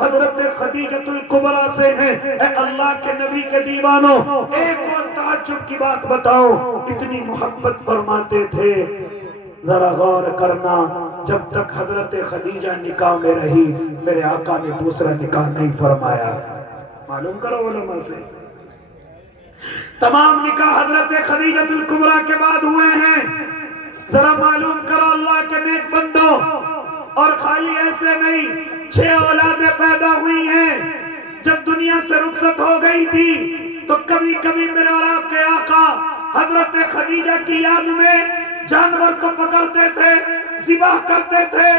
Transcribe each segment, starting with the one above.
حضرت خدیجۃ الکبریٰ سے ہیں۔ اے اللہ کے نبی کے دیوانوں، ایک اور تعجب کی بات بتاؤ، اتنی محبت فرماتے تھے، ذرا غور کرنا، جب تک حضرت خدیجہ نکاح میں رہی میرے آقا نے دوسرا نکاح نہیں فرمایا۔ معلوم کرو علماء سے، تمام نکاح حضرت خدیجۃ الکبریٰ کے بعد ہوئے ہیں۔ ذرا معلوم کرو اللہ کے نیک بندوں، اور خالی ایسے نہیں، 6 اولادیں پیدا ہوئی ہیں۔ جب دنیا سے رخصت ہو گئی تھی تو کبھی کبھی میرے اور آپ کے آقا حضرت خدیجہ کی یاد میں جانور کو پکڑتے تھے، ذبح کرتے تھے،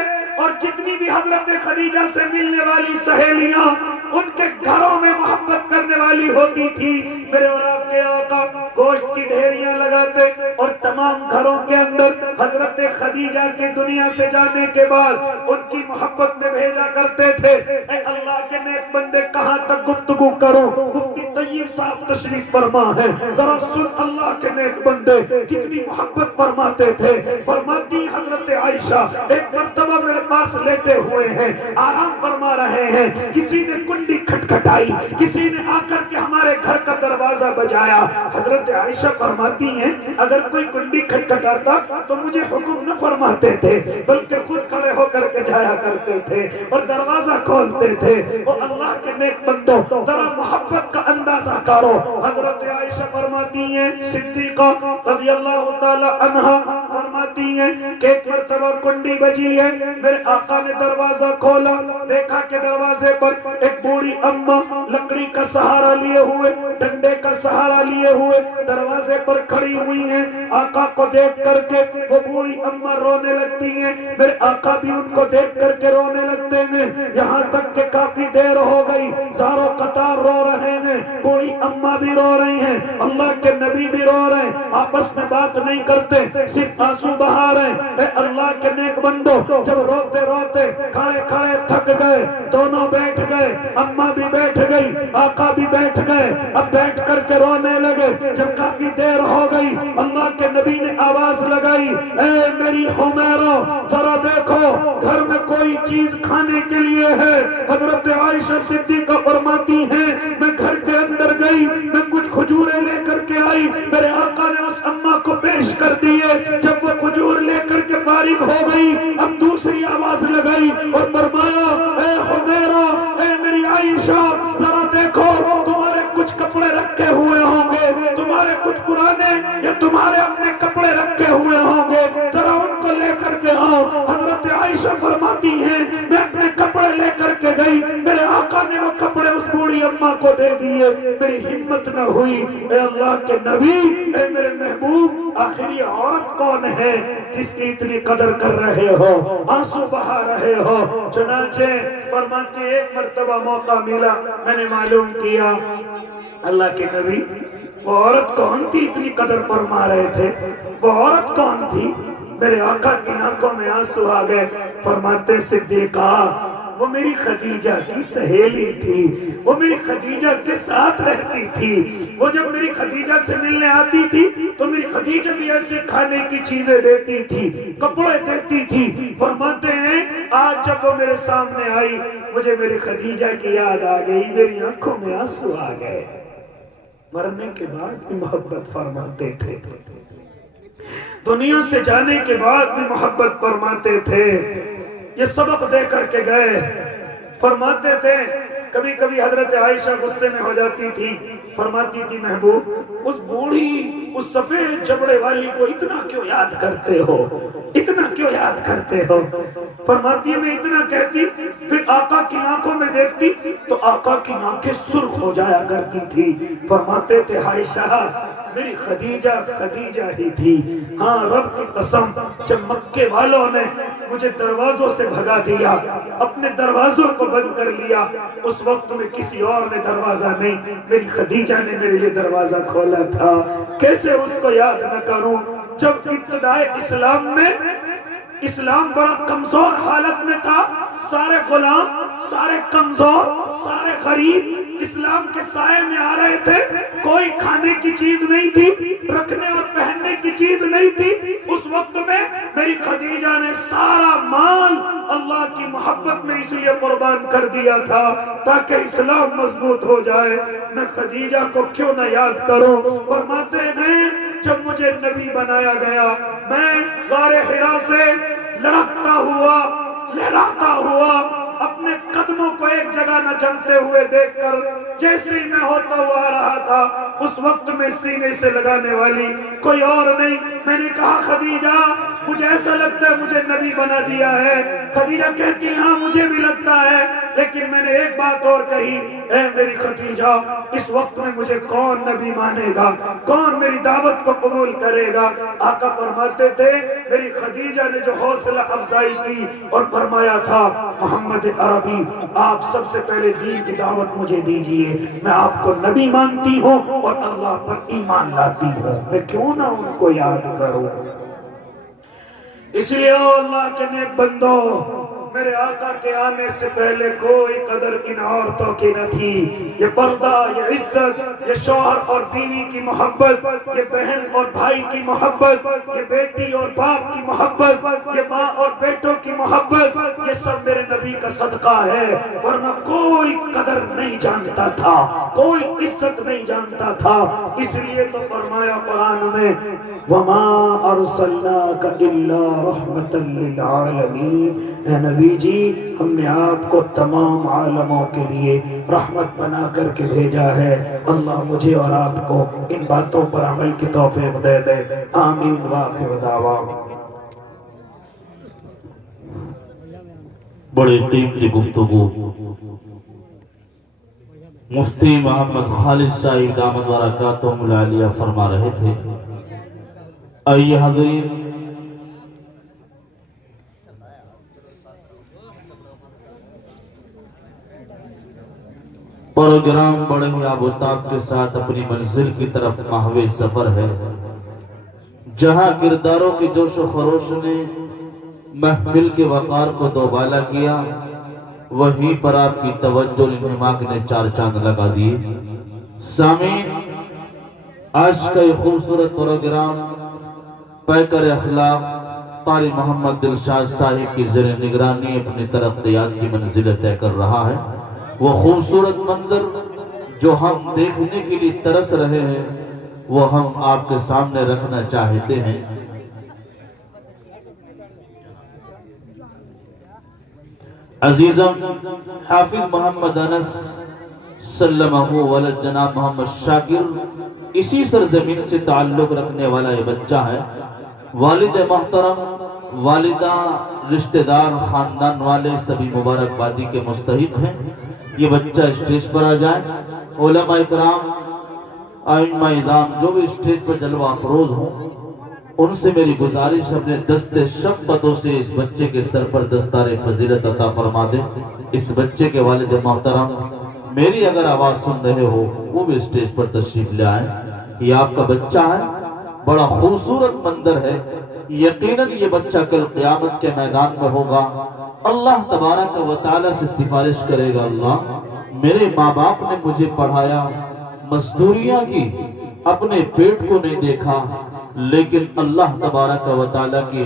اور جتنی بھی حضرت خدیجہ سے ملنے والی سہیلیاں ان کے گھروں میں محبت کرنے والی ہوتی تھی، میرے اور آپ کے آقا گوشت کی ڈھیریاں لگاتے اور تمام گھروں کے اندر حضرت خدیجہ کے دنیا سے جانے کے بعد ان کی محبت میں بھیجا کرتے تھے۔ اے اللہ کے نیک بندے، کہاں تک گفتگو کروں؟ مفتی طیب صاحب تشریف فرما ہے، ذرا سن اللہ کے نیک بندے کتنی محبت فرماتے تھے۔ فرماتی حضرت عائشہ ایک مرتبہ میرے پاس لیٹے ہوئے ہیں، آرام فرما رہے ہیں، کسی نے کنڈی کھٹکھٹائی، کسی نے آ کر کے ہمارے گھر کا دروازہ بجایا۔ حضرت عائشہ فرماتی ہیں اگر کوئی کنڈی کھٹکھٹاتا تو مجھے حکم نہ فرماتے تھے، بلکہ خود کھڑے ہو کر کے جایا کرتے تھے اور دروازہ کھولتے تھے۔ وہ اللہ کے نیک بندوں، ذرا محبت کا اندازہ کرو۔ حضرت عائشہ فرماتی ہیں، صدیقہ رضی اللہ تعالی عنہا فرماتی ہیں کہ ایک مرتبہ کنڈی بجی ہے، میرے آقا نے دروازہ کھولا، دیکھا کہ دروازے پر ایک بوڑھی اماں لکڑی کا سہارا لیے ہوئے، ڈنڈے کا سہارا لیے ہوئے دروازے پر کھڑی ہوئی ہیں۔ آقا کو دیکھ کر کے وہ بوڑھی اماں رونے لگتی ہیں، میرے آقا بھی ان کو دیکھ کر کے رونے لگتے ہیں، یہاں تک کہ کافی دیر ہو گئی، زاروں قطار رو رہے ہیں، بوڑھی اماں بھی رو رہی ہیں، اللہ کے نبی بھی رو رہے ہیں، آپس میں بات نہیں کرتے، صرف آنسو بہا رہے ہیں۔ اے اللہ کے نیک بندو، جب روتے روتے کھڑے کھڑے تھک گئے، دونوں بیٹھ گئے، اماں بھی بیٹھ گئی، آقا بھی بیٹھ گئے، اب بیٹھ کر کے رونے لگے۔ جب کافی دیر ہو گئی، اللہ کے نبی نے آواز لگائی، اے میری حمیرہ ذرا دیکھو گھر میں کوئی چیز کھانے کے لیے ہے۔ حضرت عائشہ صدیقہ فرماتی ہیں میں گھر کے اندر گئی، میں کچھ کھجوریں لے کر کے آئی، میرے آقا نے اس اماں کو پیش کر دیے۔ جب وہ کھجور لے کر کے فارغ ہو گئی، اب دوسری آواز لگائی اور فرمایا، اے حمیرہ، اے میری عائشہ ذرا دیکھو تمہارے کچھ کپڑے رکھے ہوئے ہوں گے، تمہارے کچھ پرانے یا تمہارے اپنے کپڑے رکھے ہوئے ہوں گے، ذرا ان کو لے کر کے آؤ۔ حضرت عائشہ فرماتی ہیں میں اپنے کپڑے لے کر کے گئی، میرے آقا نے وہ کپڑے اس بوڑھی اماں کو دے دیے، میری ہمت نہ ہوئی۔ اے اللہ کے نبی، اے میرے محبوب، آخر یہ عورت کون ہے جس کی اتنی قدر کر رہے ہو، آنسو بہا رہے ہو؟ چنانچہ فرماتے ایک مرتبہ موقع ملا، میں نے معلوم کیا اللہ کے نبی وہ عورت کون تھی اتنی قدر فرما رہے تھے، وہ عورت کون تھی؟ میرے آقا کی آنکھوں میں آنسو آ گئے، فرماتے صدیقہ وہ میری خدیجہ کی سہیلی تھی، وہ میری خدیجہ کے ساتھ رہتی تھی، وہ جب میری خدیجہ سے ملنے آتی تھی تو میری خدیجہ بھی ایسے کھانے کی چیزیں دیتی تھی، کپڑے دیتی تھی۔ فرماتے ہیں آج جب وہ میرے سامنے آئی مجھے میری خدیجہ کی یاد آ گئی، میری آنکھوں میں آنسو آ گئے۔ مرنے کے بعد بھی محبت فرماتے تھے، دنیا سے جانے کے بعد بھی محبت فرماتے تھے۔ یہ سبق دے کر کے گئے، فرماتے تھے کبھی کبھی حضرت عائشہ غصے میں ہو جاتی تھی، فرماتی تھی محبوب اس بوڑھی اس سفید جبڑے والی کو اتنا کیوں یاد کرتے ہو، اتنا کیوں یاد کرتے ہو؟ فرماتی ہے میں اتنا کہتی پھر آقا کی آنکھوں میں دیکھتی تو آقا کی آنکھیں سرخ ہو جایا کرتی تھی۔ فرماتے تھے عائشہ میری خدیجہ خدیجہ ہی تھی، ہاں رب کی قسم جب مکے والوں نے مجھے دروازوں سے بھگا دیا، اپنے دروازوں کو بند کر لیا، اس وقت میں کسی اور نے دروازہ نہیں، میری خدیجہ نے میرے لیے دروازہ کھولا تھا۔ کیسے اس کو یاد نہ کروں؟ جب ابتدائے اسلام میں اسلام بڑا کمزور حالت میں تھا، سارے غلام سارے کمزور، سارے غریب اسلام کے سائے میں آ رہے تھے. کوئی کھانے کی چیز نہیں تھی، رکھنے اور پہننے کی چیز نہیں تھی. اس وقت میں میری خدیجہ نے سارا مال اللہ کی محبت میں اس لیے قربان کر دیا تھا تاکہ اسلام مضبوط ہو جائے. میں خدیجہ کو کیوں نہ یاد کروں. فرماتے ہیں جب مجھے نبی بنایا گیا، میں غار حرا سے لڑکتا ہوا، لہراتا ہوا، اپنے قدموں کو ایک جگہ نہ جمتے ہوئے دیکھ کر جیسے ہی میں ہوتا ہوا آ رہا تھا، اس وقت میں سینے سے لگانے والی کوئی اور نہیں. میں نے کہا خدیجہ مجھے ایسا لگتا ہے مجھے نبی بنا دیا ہے. خدیجہ کہتی ہاں مجھے بھی لگتا ہے، لیکن میں نے ایک بات اور کہی، اے میری خدیجہ اس وقت میں مجھے کون نبی مانے گا، کون میری دعوت کو قبول کرے گا. آقا فرماتے تھے میری خدیجہ نے جو حوصلہ افزائی کی اور فرمایا تھا محمد عربی آپ سب سے پہلے دین کی دعوت مجھے دیجئے، میں آپ کو نبی مانتی ہوں اور اللہ پر ایمان لاتی ہوں. میں کیوں نہ ان کو یاد کروں. اس لیے اللہ کے نیک بندو، میرے آقا کے آنے سے پہلے کوئی قدر ان عورتوں کی نہ تھی. یہ پردہ، یہ عزت، یہ شوہر اور بیوی کی محبت، یہ بہن اور بھائی کی محبت، یہ بیٹی اور باپ کی محبت، یہ ماں اور بیٹوں کی محبت، یہ سب میرے نبی کا صدقہ ہے. ورنہ کوئی قدر نہیں جانتا تھا، کوئی عزت نہیں جانتا تھا. اس لیے تو فرمایا قرآن میں وَمَا أَرْسَلْنَاكَ إِلَّا رَحْمَةً لِلْعَالَمِينَ. اے نبی جی ہم نے آپ کو تمام عالموں کے لیے رحمت بنا کر کے بھیجا ہے. اللہ مجھے اور آپ کو ان باتوں پر عمل کی توفیق دے دے. آمین وآخر دعوانا. بڑے قیمتی گفتگو مفتی محمد خالد صاحب دامت برکاتہم العالیہ فرما رہے تھے. آئیے حاضرین، پروگرام بڑے ہی آب و تاب کے ساتھ اپنی منزل کی طرف محو سفر ہے، جہاں کرداروں کی جوش و خروش نے محفل کے وقار کو دوبالا کیا، وہیں پر آپ کی توجہ انہماک نے چار چاند لگا دیے. سامعین، آج کا یہ خوبصورت پروگرام پیکر اخلاق قاری محمد دلشاد صاحب کی زیر نگرانی اپنی ترقیات کی منزل طے کر رہا ہے. وہ خوبصورت منظر جو ہم دیکھنے کے لیے ترس رہے ہیں وہ ہم آپ کے سامنے رکھنا چاہتے ہیں. عزیزم، حافظ محمد انس سلمہ ولد جناب محمد شاکر اسی سرزمین سے تعلق رکھنے والا یہ بچہ ہے. والد محترم، والدہ، رشتہ دار، خاندان والے سبھی مبارکبادی کے مستحق ہیں. یہ بچہ اسٹیج پر آ جائے. علماء اکرام، ائمہ اعظام جو بھی اسٹیج پر جلوہ افروز ہوں ان سے میری گزارش اپنے دست شفقتوں سے اس بچے کے سر پر دستار فضیلت عطا فرما دیں. اس بچے کے والد محترم میری اگر آواز سن رہے ہو وہ بھی اسٹیج پر تشریف لے آئیں. یہ آپ کا بچہ ہے، بڑا خوبصورت منظر ہے. یقیناً یہ بچہ کل قیامت کے میدان میں ہوگا. اللہ تبارک و تعالی سے سفارش کرے گا، اللہ میرے ماں باپ نے مجھے پڑھایا، مزدوریاں کی، اپنے پیٹ کو نہیں دیکھا، لیکن اللہ تبارک و تعالی کی